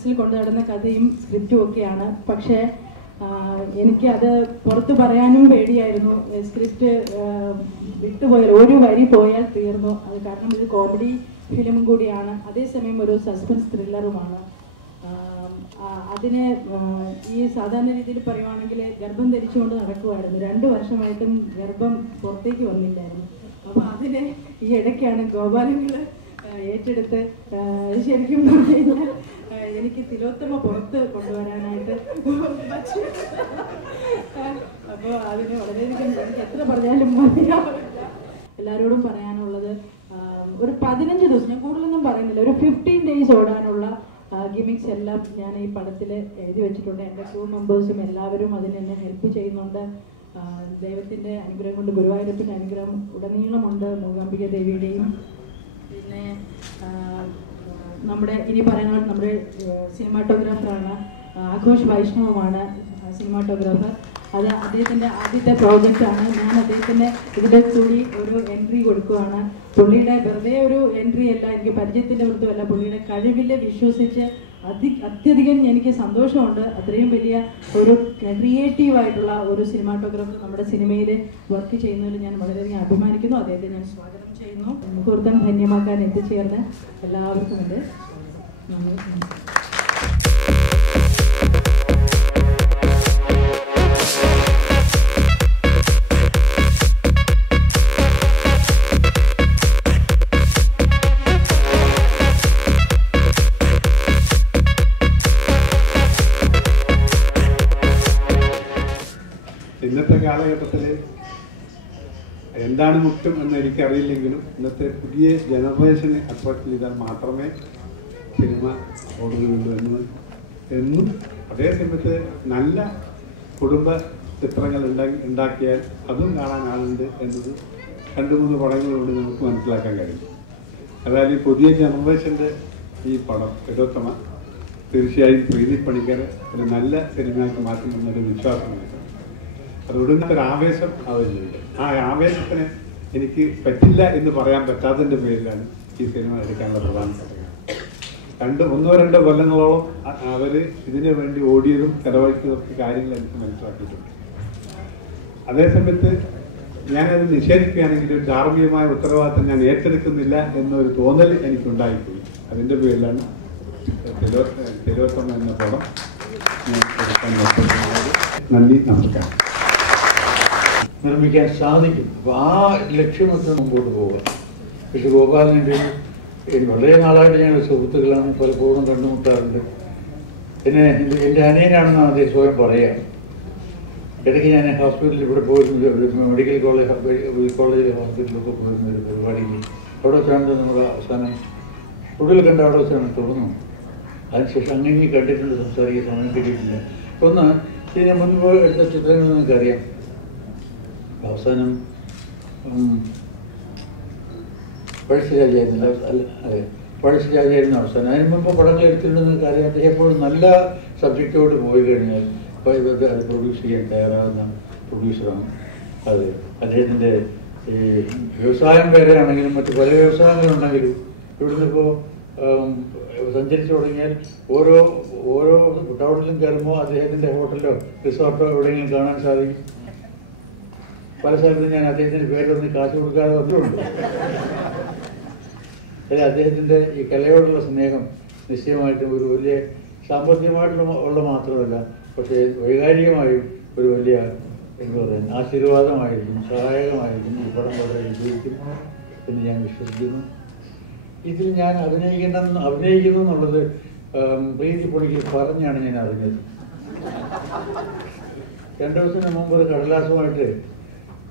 മനസ്സിൽ കൊണ്ടു നടന്ന കഥയും സ്ക്രിപ്റ്റും ഒക്കെയാണ്. പക്ഷേ എനിക്ക് അത് പുറത്ത് പറയാനും പേടിയായിരുന്നു. സ്ക്രിപ്റ്റ് വിട്ടുപോയാൽ ഒരു വരി പോയാൽ തീർന്നു. അത് കാരണം ഇത് കോമഡി ഫിലിമും കൂടിയാണ്, അതേസമയം ഒരു സസ്പെൻസ് ത്രില്ലറുമാണ്. അതിന് ഈ സാധാരണ രീതിയിൽ പറയുവാണെങ്കിൽ ഗർഭം ധരിച്ചുകൊണ്ട് നടക്കുമായിരുന്നു. 2 വർഷമായിട്ടും ഗർഭം പുറത്തേക്ക് വന്നില്ലായിരുന്നു. അപ്പോൾ അതിന് ഈ ഇടയ്ക്കാണ് ഗോപാലങ്ങൾ ഏറ്റെടുത്ത് ശരിക്കും പറഞ്ഞു കഴിഞ്ഞാൽ എനിക്ക് തിലോത്തമ പുറത്ത് കൊണ്ടുവരാനായിട്ട് പറ്റി. അപ്പോൾ അതിന് വളരെയധികം എനിക്ക് എത്ര പറഞ്ഞാലും മതിയാവില്ല. എല്ലാവരോടും പറയാനുള്ളത് ഒരു 15 ദിവസം, ഞാൻ കൂടുതലൊന്നും പറയുന്നില്ല, ഒരു 15 days ഓടാനുള്ള ഗിമിക്സ് എല്ലാം ഞാൻ ഈ പടത്തിൽ എഴുതി വെച്ചിട്ടുണ്ട്. എൻ്റെ ക്രൂ മെമ്പേഴ്സും എല്ലാവരും അതിന് എന്നെ ഹെൽപ്പ് ചെയ്യുന്നുണ്ട്. ദൈവത്തിൻ്റെ അനുഗ്രഹം കൊണ്ട്, ഗുരുവായൂരപ്പൻ്റെ അനുഗ്രഹം ഉടനീളമുണ്ട്, മൂകാംബിക ദേവിയുടെയും. പിന്നെ നമ്മുടെ ഇനി പറയാനുള്ള നമ്മുടെ സിനിമാറ്റോഗ്രാഫറാണ് ആഘോഷ് വൈഷ്ണവുമാണ് സിനിമാറ്റോഗ്രാഫർ. അത് അദ്ദേഹത്തിൻ്റെ ആദ്യത്തെ പ്രോജക്റ്റാണ്. ഞാൻ അദ്ദേഹത്തിന് ഇതിൻ്റെ കൂടി ഒരു എൻട്രി കൊടുക്കുകയാണ്. പുള്ളിയുടെ വെറുതെ ഒരു എൻട്രി അല്ല, എനിക്ക് പരിചയത്തിൻ്റെ വൃത്തമല്ല, പുള്ളിയുടെ കഴിവിൽ വിശ്വസിച്ച് അത്യധികം എനിക്ക് സന്തോഷമുണ്ട്. അത്രയും വലിയ ഒരു ക്രിയേറ്റീവായിട്ടുള്ള ഒരു സിനിമാറ്റോഗ്രാഫർ നമ്മുടെ സിനിമയിൽ വർക്ക് ചെയ്യുന്നതിൽ ഞാൻ വളരെയധികം അഭിമാനിക്കുന്നു. അദ്ദേഹത്തെ ഞാൻ സ്വാഗതം ചെയ്യുന്നു. മുഹൂർത്തം ധന്യമാക്കാൻ എത്തിച്ചേർന്ന് എല്ലാവർക്കും ഉണ്ട്. ഇന്നത്തെ കാലഘട്ടത്തിൽ എന്താണ് മുഖ്യം എന്ന് എനിക്കറിയില്ലെങ്കിലും ഇന്നത്തെ പുതിയ ജനറേഷനെ അട്രാക്ട് ചെയ്താൽ മാത്രമേ സിനിമ ഓടുകയുള്ളൂ എന്നും അതേ സമയത്ത് നല്ല കുടുംബ ചിത്രങ്ങൾ ഉണ്ടാക്കിയാൽ അതും കാണാൻ ആളുണ്ട് എന്നത് 2-3 പടങ്ങളുകൊണ്ട് നമുക്ക് മനസ്സിലാക്കാൻ കഴിയും. അതായത് ഈ പുതിയ ജനറേഷൻ്റെ ഈ പടം തിലോത്തമ തീർച്ചയായും പ്രീതി പണിക്കർ ഒരു നല്ല സിനിമയാക്കി മാറ്റുമെന്നൊരു വിശ്വാസമുണ്ട്. അതുകൊണ്ടൊരു ആവേശം അവരിലുണ്ട്. ആ ആവേശത്തിന് എനിക്ക് പറ്റില്ല എന്ന് പറയാൻ പറ്റാത്തതിൻ്റെ പേരിലാണ് ഈ സിനിമ എടുക്കാനുള്ള പ്രധാനപ്പെട്ട കാരണം. 1-2 കൊല്ലങ്ങളോളം അവർ ഇതിനു വേണ്ടി ഓടിയതും ചെലവഴിച്ചതൊക്കെ കാര്യങ്ങൾ എനിക്ക് മനസ്സിലാക്കിയിട്ടുണ്ട്. അതേസമയത്ത് ഞാനത് നിഷേധിക്കുകയാണെങ്കിൽ ഒരു ധാർമ്മികമായ ഉത്തരവാദിത്തം ഞാൻ ഏറ്റെടുക്കുന്നില്ല എന്നൊരു തോന്നൽ എനിക്കുണ്ടായിപ്പോയി. അതിൻ്റെ പേരിലാണ് തിലോത്തമ എന്ന പടം ഞാൻ എടുക്കാൻ. നന്ദി, നമസ്കാരം. നിർമ്മിക്കാൻ സാധിക്കും. അപ്പോൾ ആ ലക്ഷ്യമൊക്കെ മുമ്പോട്ട് പോവുക. പക്ഷെ ഗോപാലൻ്റെ വളരെ നാളായിട്ട് ഞങ്ങളുടെ സുഹൃത്തുക്കളാണ്, പലപ്പോഴും കണ്ടുമുട്ടാറുണ്ട്. പിന്നെ എൻ്റെ അനിയനാണെന്ന് ആദ്യം സ്വയം പറയാം. ഇടയ്ക്ക് ഞാൻ ഹോസ്പിറ്റലിൽ ഇവിടെ പോയിരുന്നു, മെഡിക്കൽ കോളേജിലെ ഹോസ്പിറ്റലിലൊക്കെ പോയിരുന്ന ഒരു പരിപാടിക്ക്. അവിടെ വെച്ചാണ് നമ്മൾ അവസാനം കൂടുതൽ കണ്ട അവിടെ വെച്ചാണ് തുടർന്നു. അതിനുശേഷം അങ്ങനെ കണ്ടിട്ടുണ്ട്, സംസാരിക്കാൻ സമയം കിട്ടിയിട്ടില്ല. ഒന്ന് ഇതിന് മുൻപ് എടുത്ത ചിത്രങ്ങൾ നിങ്ങൾക്കറിയാം. അവസാനം പഴശ്ശിരാജായിരുന്നു, അതെ പഴശ്ശിരാജായിരുന്നു അവസാനം. അതിന് മുമ്പ് പടങ്ങൾ എടുത്തിട്ടുണ്ടെന്ന് അറിയാം. അദ്ദേഹം എപ്പോഴും നല്ല സബ്ജക്റ്റോട് പോയി കഴിഞ്ഞാൽ അത് പ്രൊഡ്യൂസ് ചെയ്യാൻ തയ്യാറാകുന്ന പ്രൊഡ്യൂസറാണ്. അത് അദ്ദേഹത്തിൻ്റെ ഈ വ്യവസായം വേറെ ആണെങ്കിലും മറ്റു പല വ്യവസായങ്ങളുണ്ടെങ്കിലും ഇവിടുന്ന് ഇപ്പോൾ സഞ്ചരിച്ചു തുടങ്ങിയാൽ ഓരോ ടൗണിലും കയറുമ്പോൾ അദ്ദേഹത്തിൻ്റെ ഹോട്ടലിലോ റിസോർട്ടോ എവിടെയെങ്കിലും കാണാൻ സാധിക്കും. പല സ്ഥലത്തും ഞാൻ അദ്ദേഹത്തിൻ്റെ പേരൊന്നും കാശ് കൊടുക്കാതെ വന്നിട്ടുണ്ട്. അല്ലെ, അദ്ദേഹത്തിൻ്റെ ഈ കലയോടുള്ള സ്നേഹം നിശ്ചയമായിട്ടും ഒരു വലിയ സാമ്പത്തികമായിട്ടുള്ള മാത്രമല്ല, പക്ഷേ വൈകാരികമായും ഒരു വലിയ എന്താ പറയുക ആശീർവാദമായിരിക്കും, സഹായകമായിരിക്കും. ഈ പടം വളരെ വിജയിക്കും എന്ന് ഞാൻ വിശ്വസിക്കുന്നു. ഇതിൽ ഞാൻ അഭിനയിക്കുന്നു എന്നുള്ളത് പ്രീതി പണിക്കർ പറഞ്ഞാണ് ഞാൻ അറിഞ്ഞത്. 2 ദിവസത്തിന് മുമ്പ് ഒരു കടലാസുമായിട്ട്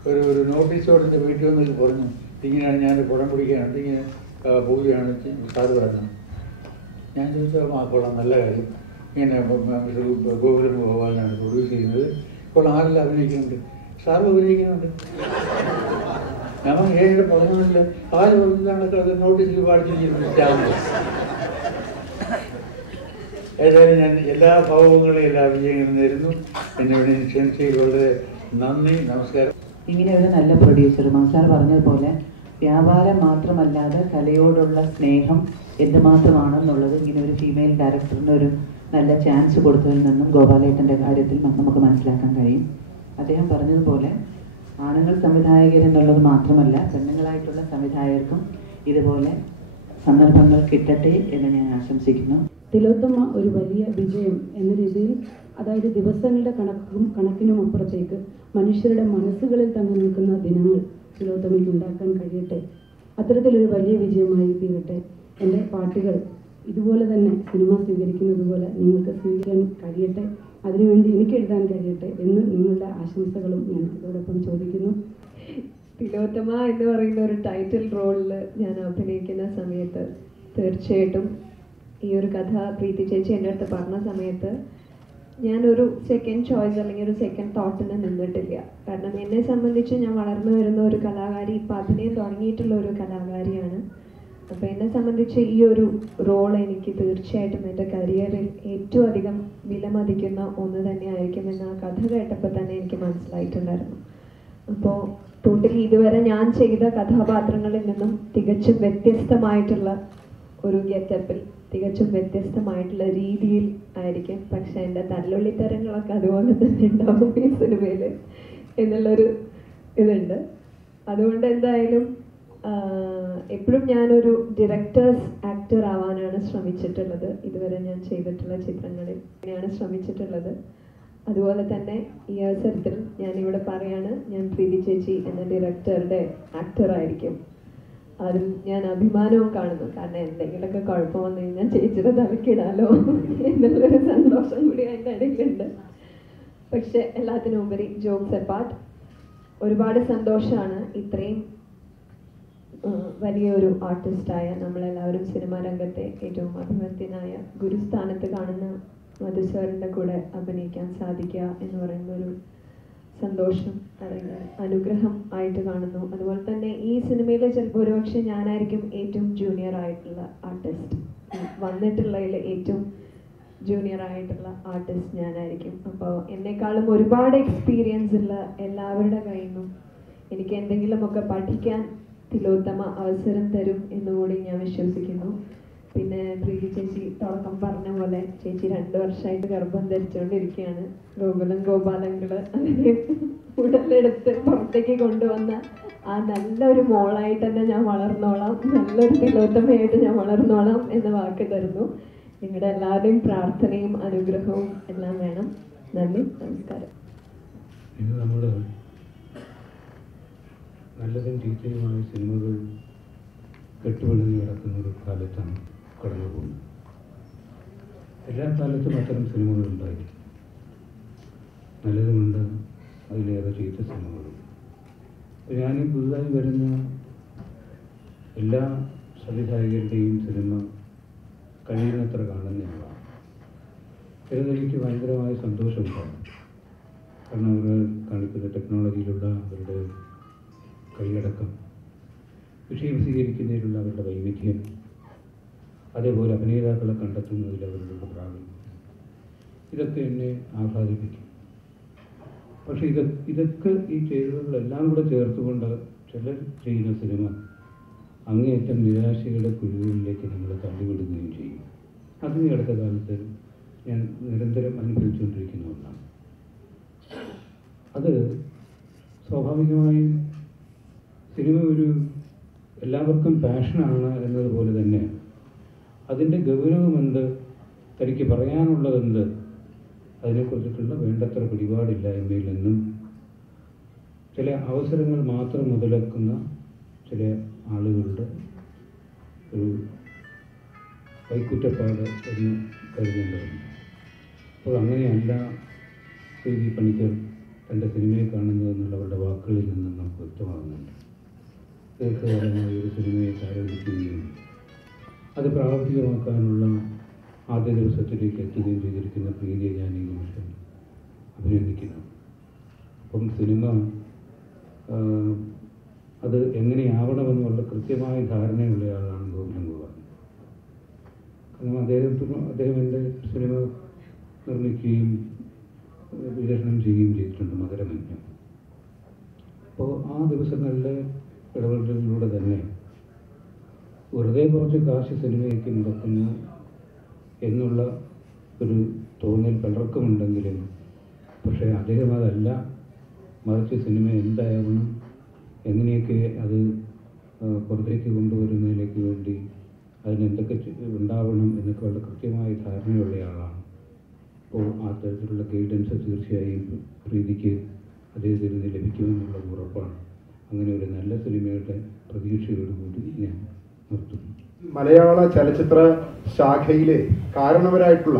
ഒരു നോട്ടീസോടെ എൻ്റെ വീട്ടിൽ വന്ന് പറഞ്ഞു, ഇങ്ങനെയാണ് ഞാൻ പടം പിടിക്കുകയാണ്, ഇങ്ങനെ പോവുകയാണ് സാറ് പറഞ്ഞു. ഞാൻ ചോദിച്ചാൽ കൊള്ളാം, നല്ല കാര്യം, ഇങ്ങനെ ഗോകുലം ഗോപാലനാണ് പ്രൊഡ്യൂസ് ചെയ്യുന്നത്, ഇപ്പോൾ ആരെല്ലാം അഭിനയിക്കുന്നുണ്ട്, സാറ് അഭിനയിക്കുന്നുണ്ട്. ഞാൻ ഏഴ് പറഞ്ഞില്ല, ആര് പറഞ്ഞാണ് അത് നോട്ടീസിൽ പാടിച്ചിരിക്കുന്നത് സ്റ്റാമ്പ്. ഏതായാലും ഞാൻ എല്ലാ ഭാവങ്ങളും എല്ലാ വിജയങ്ങളും നേരുന്നു. എന്നോട് ക്ഷണിച്ചതിൽ വളരെ നന്ദി, നമസ്കാരം. ഇങ്ങനെ ഒരു നല്ല പ്രൊഡ്യൂസർ സാർ പറഞ്ഞതുപോലെ വ്യാപാരം മാത്രമല്ലാതെ കലയോടുള്ള സ്നേഹം എന്തുമാത്രമാണെന്നുള്ളത് ഇങ്ങനെ ഒരു ഫീമെയിൽ ഡയറക്ടറിന് ഒരു നല്ല ചാൻസ് കൊടുത്തതിൽ നിന്നും ഗോപാലേട്ടൻ്റെ കാര്യത്തിൽ നമുക്ക് മനസ്സിലാക്കാൻ കഴിയും. അദ്ദേഹം പറഞ്ഞതുപോലെ ആണുങ്ങൾ സംവിധായകരെന്നുള്ളത് മാത്രമല്ല, പെണ്ണുങ്ങളായിട്ടുള്ള സംവിധായകർക്കും ഇതുപോലെ സന്ദർഭങ്ങൾ കിട്ടട്ടെ എന്ന് ഞാൻ ആശംസിക്കുന്നു. തിലോത്തമ ഒരു വലിയ വിജയം എന്ന രീതിയിൽ, അതായത് ദിവസങ്ങളുടെ കണക്കിനും അപ്പുറത്തേക്ക് മനുഷ്യരുടെ മനസ്സുകളിൽ തങ്ങി നിൽക്കുന്ന ദിനങ്ങൾ തിലോത്തമയ്ക്ക് ഉണ്ടാക്കാൻ കഴിയട്ടെ. അത്തരത്തിലൊരു വലിയ വിജയമായി തീരട്ടെ. എൻ്റെ പാട്ടുകൾ ഇതുപോലെ തന്നെ സിനിമ സ്വീകരിക്കുന്നത് പോലെ നിങ്ങൾക്ക് സ്വീകരിക്കാൻ കഴിയട്ടെ. അതിനുവേണ്ടി എനിക്ക് എഴുതാൻ കഴിയട്ടെ എന്ന് നിങ്ങളുടെ ആശംസകളും ഞാൻ ഇതോടൊപ്പം ചോദിക്കുന്നു. തിലോത്തമ എന്ന് പറയുന്ന ഒരു ടൈറ്റിൽ റോളിൽ ഞാൻ അഭിനയിക്കുന്ന സമയത്ത് തീർച്ചയായിട്ടും ഈ ഒരു കഥ പ്രീതി ചേച്ചി എൻ്റെ അടുത്ത് പറഞ്ഞ സമയത്ത് ഞാനൊരു സെക്കൻഡ് ചോയ്സ് അല്ലെങ്കിൽ ഒരു സെക്കൻഡ് തോട്ടിന് നിന്നിട്ടില്ല. കാരണം എന്നെ സംബന്ധിച്ച് ഞാൻ വളർന്നു വരുന്ന ഒരു കലാകാരി, ഇപ്പം അഭിനയം തുടങ്ങിയിട്ടുള്ള ഒരു കലാകാരിയാണ്. അപ്പോൾ എന്നെ സംബന്ധിച്ച് ഈ ഒരു റോൾ എനിക്ക് തീർച്ചയായിട്ടും എൻ്റെ കരിയറിൽ ഏറ്റവും അധികം വിലമതിക്കുന്ന ഒന്ന് തന്നെയായിരിക്കുമെന്ന് ആ കഥ കേട്ടപ്പോൾ തന്നെ എനിക്ക് മനസ്സിലായിട്ടുണ്ടായിരുന്നു. അപ്പോൾ ടോട്ടലി ഇതുവരെ ഞാൻ ചെയ്ത കഥാപാത്രങ്ങളിൽ നിന്നും തികച്ചും വ്യത്യസ്തമായിട്ടുള്ള ഒരു ഗെറ്റപ്പിൽ, തികച്ചും വ്യത്യസ്തമായിട്ടുള്ള രീതിയിൽ ആയിരിക്കും. പക്ഷെ എൻ്റെ തല്ലുള്ളിത്തരങ്ങളൊക്കെ അതുപോലെ തന്നെ ഉണ്ടാവും ഈ സിനിമയിൽ എന്നുള്ളൊരു ഇതുണ്ട്. അതുകൊണ്ട് എന്തായാലും എപ്പോഴും ഞാനൊരു ഡയറക്ടേഴ്സ് ആക്ടർ ആവാനാണ് ശ്രമിച്ചിട്ടുള്ളത്. ഇതുവരെ ഞാൻ ചെയ്തിട്ടുള്ള ചിത്രങ്ങളിൽ അങ്ങനെയാണ് ശ്രമിച്ചിട്ടുള്ളത്. അതുപോലെ തന്നെ ഈ അവസരത്തിൽ ഞാനിവിടെ പറയാണ്, ഞാൻ പ്രീതി ചേച്ചി എന്ന ഡയറക്ടറുടെ ആക്ടറായിരിക്കും. അതിൽ ഞാൻ അഭിമാനവും കാണുന്നു. കാരണം എന്തെങ്കിലുമൊക്കെ കുഴപ്പം വന്നു കഴിഞ്ഞാൽ ചേച്ചിയുടെ തലക്കിടാലോ എന്നുള്ളൊരു സന്തോഷം കൂടി അതിൻ്റെ ഇടയിലുണ്ട്. പക്ഷെ എല്ലാത്തിനും ഉപരി ജോക്സ് അപ്പാർട്ട് ഒരുപാട് സന്തോഷമാണ് ഇത്രയും വലിയൊരു ആർട്ടിസ്റ്റായ നമ്മളെല്ലാവരും സിനിമാ രംഗത്തെ ഏറ്റവും അഭിമന്യനായ ഗുരുസ്ഥാനത്ത് കാണുന്ന മധു സാറിൻ്റെ കൂടെ അഭിനയിക്കാൻ സാധിക്കുക എന്ന് പറയുന്ന ഒരു സന്തോഷം അല്ലെങ്കിൽ അനുഗ്രഹം ആയിട്ട് കാണുന്നു. അതുപോലെ തന്നെ ഈ സിനിമയിൽ ചിലപ്പോൾ ഒരുപക്ഷെ ഞാനായിരിക്കും ഏറ്റവും ജൂനിയർ ആയിട്ടുള്ള ആർട്ടിസ്റ്റ്, വന്നിട്ടുള്ളതിൽ ഏറ്റവും ജൂനിയർ ആയിട്ടുള്ള ആർട്ടിസ്റ്റ് ഞാനായിരിക്കും. അപ്പോൾ എന്നെക്കാളും ഒരുപാട് എക്സ്പീരിയൻസ് ഉള്ള എല്ലാവരുടെ കയ്യിൽ നിന്നും എനിക്ക് എന്തെങ്കിലുമൊക്കെ പഠിക്കാൻ തിലോത്തമ അവസരം തരും എന്നുകൂടി ഞാൻ വിശ്വസിക്കുന്നു. പിന്നെ പ്രീതി ചേച്ചി തുടക്കം പറഞ്ഞ പോലെ ചേച്ചി 2 വർഷമായിട്ട് ഗർഭം ധരിച്ചുകൊണ്ടിരിക്കുകയാണ്. ഗോപാലങ്ങള് അതിനെ ഉടലെടുത്ത് പുറത്തേക്ക് കൊണ്ടുവന്ന ആ നല്ലൊരു മോളായിട്ട് തന്നെ ഞാൻ വളർന്നോളാം, നല്ലൊരു തിലോത്തമയായിട്ട് ഞാൻ വളർന്നോളാം എന്ന വാക്ക് തരുന്നു. നിങ്ങളുടെ എല്ലാവരുടെയും പ്രാർത്ഥനയും അനുഗ്രഹവും എല്ലാം വേണം. നന്ദി, നമസ്കാരം. ഇത് നമ്മൾ നല്ലതും ചീത്തയുമായ സിനിമകൾ കെട്ടുപണിഞ്ഞ് കിടക്കുന്ന ഒരു കാലത്താണ് കടന്നു പോകുന്നത്. എല്ലാ കാലത്തും അത്തരം സിനിമകളുണ്ടായി. നല്ലതുമുണ്ട്, അതിലേറെ ചീത്ത സിനിമകളും. ഞാൻ പുതുതായി വരുന്ന എല്ലാ സംവിധായകരുടെയും സിനിമ കഴിയുന്നത്ര കാണുന്നതാണ്. എനിക്ക് ഭയങ്കരമായ സന്തോഷമുണ്ടാകും. കാരണം അവർ കാണിക്കുന്ന ടെക്നോളജിയിലുള്ള അവരുടെ കൈയടക്കം, വിഷയം സ്വീകരിക്കുന്നതിലുള്ള അവരുടെ വൈവിധ്യം, അതേപോലെ അഭിനേതാക്കളെ കണ്ടെത്തുന്നതിൽ അവരുടെ പ്രാവീണ്യം, ഇതൊക്കെ എന്നെ ആഹ്ലാദിപ്പിക്കും. പക്ഷേ ഇതൊക്കെ ഈ ചെയ്തതുകളെല്ലാം കൂടെ ചേർത്തുകൊണ്ട് ചിലർ ചെയ്യുന്ന സിനിമ അങ്ങേയറ്റം നിരാശയുടെ കുഴികളിലേക്ക് നമ്മൾ തള്ളിവിടുകയും ചെയ്യും. അതിന് ഈ അടുത്ത കാലത്ത് ഞാൻ നിരന്തരം അനുഭവിച്ചുകൊണ്ടിരിക്കുന്ന ഒന്നാണ്. അത് സ്വാഭാവികമായും സിനിമ ഒരു എല്ലാവർക്കും പാഷനാണ് എന്നതുപോലെ തന്നെ അതിൻ്റെ ഗൗരവമെന്ത്, തനിക്ക് പറയാനുള്ളതെന്ത്, അതിനെക്കുറിച്ചിട്ടുള്ള വേണ്ടത്ര പിടിപാടില്ലായ്മയിൽ നിന്നും ചില അവസരങ്ങൾ മാത്രം മുതലെക്കുന്ന ചില ആളുകളുടെ ഒരു കൈക്കുറ്റപ്പാട് എന്ന് കരുതേണ്ടതുണ്ട്. അപ്പോൾ അങ്ങനെയല്ല ശ്രീ പണിക്കർ തൻ്റെ സിനിമയെ കാണുന്നതെന്നുള്ളവരുടെ വാക്കുകളിൽ നിന്നും നമുക്ക് വ്യക്തമാകുന്നുണ്ട്. ദീർഘകാലമായി ഒരു സിനിമയെ ആരംഭിക്കുകയും അത് പ്രാവർത്തികമാക്കാനുള്ള ആദ്യ ദിവസത്തിലേക്ക് എത്തുകയും ചെയ്തിരിക്കുന്ന പ്രീതിയെ ഞാൻ ഈ നിമിഷം അഭിനന്ദിക്കുന്നു. അപ്പം സിനിമ അത് എങ്ങനെയാവണമെന്നുള്ള കൃത്യമായ ധാരണയുള്ളയാളാണ് ഗോപാലൻ. കാരണം അദ്ദേഹം എൻ്റെ സിനിമ നിർമ്മിക്കുകയും വിതരണം ചെയ്യുകയും ചെയ്തിട്ടുണ്ട്, മകരമഞ്ഞം. അപ്പോൾ ആ ദിവസങ്ങളിൽ ഇടപെടലിലൂടെ തന്നെ വെറുതെ കുറച്ച് കാശ് സിനിമയ്ക്ക് മുടക്കുന്ന എന്നുള്ള ഒരു തോന്നൽ പലർക്കുമുണ്ടെങ്കിലും പക്ഷേ അദ്ദേഹം അതല്ല, മറിച്ച് സിനിമ എന്തായാവണം, എങ്ങനെയൊക്കെ അത് പുറത്തേക്ക് കൊണ്ടുവരുന്നതിലേക്ക് വേണ്ടി അതിനെന്തൊക്കെ ഉണ്ടാവണം എന്നൊക്കെ വളരെ കൃത്യമായ ധാരണയുള്ളയാളാണ്. അപ്പോൾ ആ തരത്തിലുള്ള ഗൈഡൻസ് തീർച്ചയായും പ്രീതിക്ക് അദ്ദേഹത്തിൽ നിന്ന് ലഭിക്കുമെന്നുള്ളത് ഉറപ്പാണ്. അങ്ങനെ ഒരു നല്ല സിനിമയുടെ പ്രതീക്ഷയോടുകൂടി ഞാൻ നിർത്തുന്നു. മലയാള ചലച്ചിത്ര ശാഖയിലെ കാരണവരായിട്ടുള്ള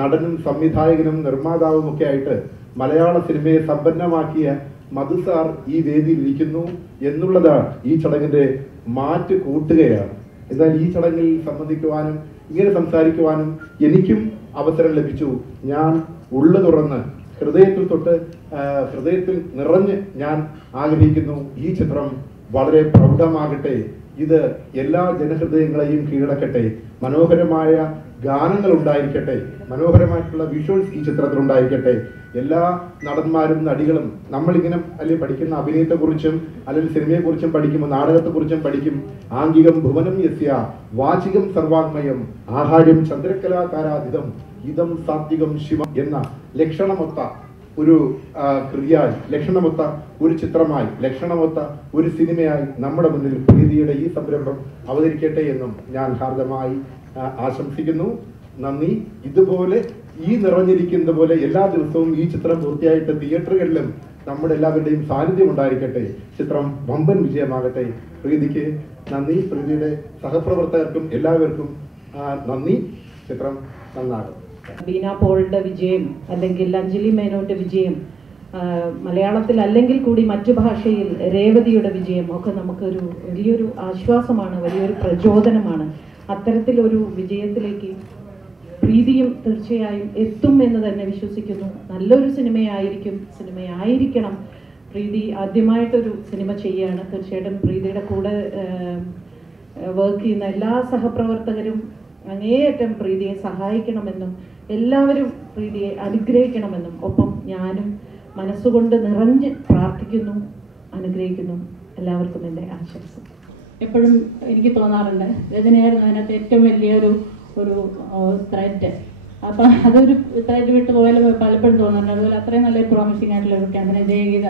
നടനും സംവിധായകനും നിർമ്മാതാവും ഒക്കെ ആയിട്ട് മലയാള സിനിമയെ സമ്പന്നമാക്കിയ മധു സാർ ഈ വേദിയിൽ ഇരിക്കുന്നു എന്നുള്ളത് ഈ ചടങ്ങിന്റെ മാറ്റ് കൂട്ടുകയാണ്. എന്നാൽ ഈ ചടങ്ങിൽ സംബന്ധിക്കുവാനും ഇങ്ങനെ സംസാരിക്കുവാനും എനിക്കും അവസരം ലഭിച്ചു. ഞാൻ ഉള്ളു തുറന്ന് ഹൃദയത്തിൽ നിറഞ്ഞ് ഞാൻ ആഗ്രഹിക്കുന്നു ഈ ചിത്രം വളരെ പ്രൗഢമാകട്ടെ, ഇത് എല്ലാ ജനഹൃദയങ്ങളെയും കീഴടക്കട്ടെ, മനോഹരമായ ഗാനങ്ങൾ ഉണ്ടായിരിക്കട്ടെ, മനോഹരമായിട്ടുള്ള വിഷ്വൽസ് ഈ ചിത്രത്തിൽ ഉണ്ടായിരിക്കട്ടെ. എല്ലാ നടന്മാരും നടികളും നമ്മളിങ്ങനെ അല്ലെങ്കിൽ പഠിക്കുന്ന അഭിനയത്തെക്കുറിച്ചും അല്ലെങ്കിൽ സിനിമയെക്കുറിച്ചും പഠിക്കുമ്പോൾ നാടകത്തെക്കുറിച്ചും പഠിക്കും. ആംഗികം ഭുവനം യസ്യ വാചികം സർവാത്മയം ആഹാര്യം ചന്ദ്രകലാകാരാധിതം ഇതം സാത്വികം ശിവം എന്ന ലക്ഷണമൊത്ത ഒരു കൃതിയായി, ലക്ഷണമൊത്ത ഒരു ചിത്രമായി, ലക്ഷണമൊത്ത ഒരു സിനിമയായി നമ്മുടെ മുന്നിൽ പ്രീതിയുടെ ഈ സംരംഭം അവതരിക്കട്ടെ എന്നും ഞാൻ ഹാർദമായി ആശംസിക്കുന്നു. നന്ദി. ഇതുപോലെ ഈ നിറഞ്ഞിരിക്കുന്ന പോലെ എല്ലാ ദിവസവും ഈ ചിത്രം പൂർത്തിയായിട്ട് തിയേറ്ററുകളിലും നമ്മുടെ എല്ലാവരുടെയും സാന്നിധ്യം ഉണ്ടായിരിക്കട്ടെ. ചിത്രം വമ്പൻ വിജയമാകട്ടെ. പ്രീതിക്ക് നന്ദി. പ്രീതിയുടെ സഹപ്രവർത്തകർക്കും എല്ലാവർക്കും നന്ദി. ചിത്രം നന്നാകും. ബീന പോളിന്റെ വിജയം അല്ലെങ്കിൽ അഞ്ജലി മേനോന്റെ വിജയം, മലയാളത്തിൽ അല്ലെങ്കിൽ കൂടി മറ്റു ഭാഷയിൽ രേവതിയുടെ വിജയം ഒക്കെ നമുക്കൊരു വലിയൊരു ആശ്വാസമാണ്, വലിയൊരു പ്രചോദനമാണ്. അത്തരത്തിലൊരു വിജയത്തിലേക്ക് പ്രീതിയും തീർച്ചയായും എത്തും എന്ന് തന്നെ വിശ്വസിക്കുന്നു. നല്ലൊരു സിനിമയായിരിക്കണം. പ്രീതി ആദ്യമായിട്ടൊരു സിനിമ ചെയ്യുകയാണ്. തീർച്ചയായിട്ടും പ്രീതിയുടെ കൂടെ വർക്ക് ചെയ്യുന്ന എല്ലാ സഹപ്രവർത്തകരും അങ്ങേയറ്റം പ്രീതിയെ സഹായിക്കണമെന്നും എല്ലാവരും പ്രീതിയെ അനുഗ്രഹിക്കണമെന്നും ഒപ്പം ഞാനും മനസ്സുകൊണ്ട് നിറഞ്ഞ് പ്രാർത്ഥിക്കുന്നു, അനുഗ്രഹിക്കുന്നു. എല്ലാവർക്കും എൻ്റെ ആശംസ. എപ്പോഴും എനിക്ക് തോന്നാറുണ്ട് രചനയായിരുന്നു അതിനകത്ത് ഏറ്റവും വലിയൊരു ത്രെഡ്. അപ്പം അതൊരു ത്രെഡ് വിട്ട് പോയാലും പലപ്പോഴും തോന്നാറുണ്ട്. അതുപോലെ അത്രയും നല്ലൊരു പ്രോമിസിംഗ് ആയിട്ടുള്ള ഒരു ക്യാമ്പയിൻ ജയഗീത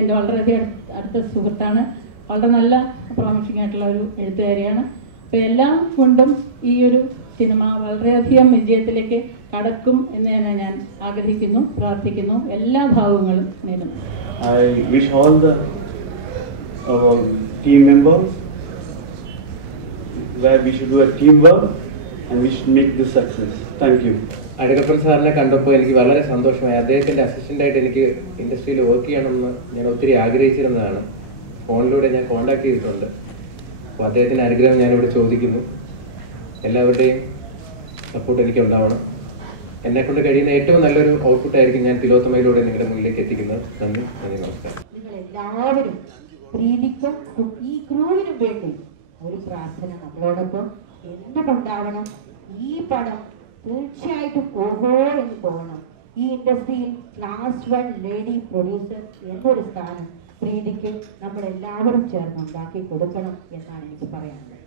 എൻ്റെ വളരെയധികം അടുത്ത സുഹൃത്താണ്. വളരെ നല്ല പ്രോമിസിംഗ് ആയിട്ടുള്ള ഒരു എഴുത്തുകാരിയാണ്. അപ്പോൾ എല്ലാം കൊണ്ടും ഈ ഒരു സിനിമ വളരെയധികം വിജയത്തിലേക്ക് കടക്കും എന്ന് തന്നെ ഞാൻ ആഗ്രഹിക്കുന്നു, പ്രാർത്ഥിക്കുന്നു. എല്ലാ ഭാവങ്ങളും നേരുന്നു. I wish all the team members where we should do a teamwork and we should make this success. Thank you. Azhagappan സാറിനെ കണ്ടപ്പോൾ എനിക്ക് വളരെ സന്തോഷമായി. അദ്ദേഹത്തിൻ്റെ അസിസ്റ്റൻ്റായിട്ട് എനിക്ക് ഇൻഡസ്ട്രിയിൽ വർക്ക് ചെയ്യണമെന്ന് ഞാൻ ഒത്തിരി ആഗ്രഹിച്ചിരുന്നതാണ്. ഫോണിലൂടെ ഞാൻ കോൺടാക്ട് ചെയ്തിട്ടുണ്ട്. അപ്പോൾ അദ്ദേഹത്തിൻ്റെ അനുഗ്രഹം ഞാനിവിടെ ചോദിക്കുന്നു. എല്ലാവരുടെയും സപ്പോർട്ട് എനിക്ക് ഉണ്ടാവണം. എന്നെക്കൊണ്ട് കഴിയുന്ന ഏറ്റവും നല്ലൊരു ഔട്ട്പുട്ടായിരിക്കും ഞാൻ തിലോത്തമയിലൂടെ നിങ്ങളുടെ മുന്നിലേക്ക് എത്തിക്കുന്നത്. നന്ദി, നമസ്കാരം. നിങ്ങളെല്ലാവരും പ്രീതിക്കും ഈ ക്രൂവിനും വേണ്ടി ഒരു പ്രാർത്ഥന നമ്മളോടൊപ്പം എന്തുകൊണ്ടാവണം. ഈ പടം തീർച്ചയായിട്ടും ഓഹോ എന്ന് പോകണം. ഈ ഇൻഡസ്ട്രിയിൽ ക്ലാസ് 1 ലേഡി പ്രൊഡ്യൂസർ എന്നൊരു സ്ഥാനം പ്രീതിക്ക് നമ്മളെല്ലാവരും ചേർന്ന് ഉണ്ടാക്കി കൊടുക്കണം എന്നാണ് എനിക്ക് പറയാനുള്ളത്.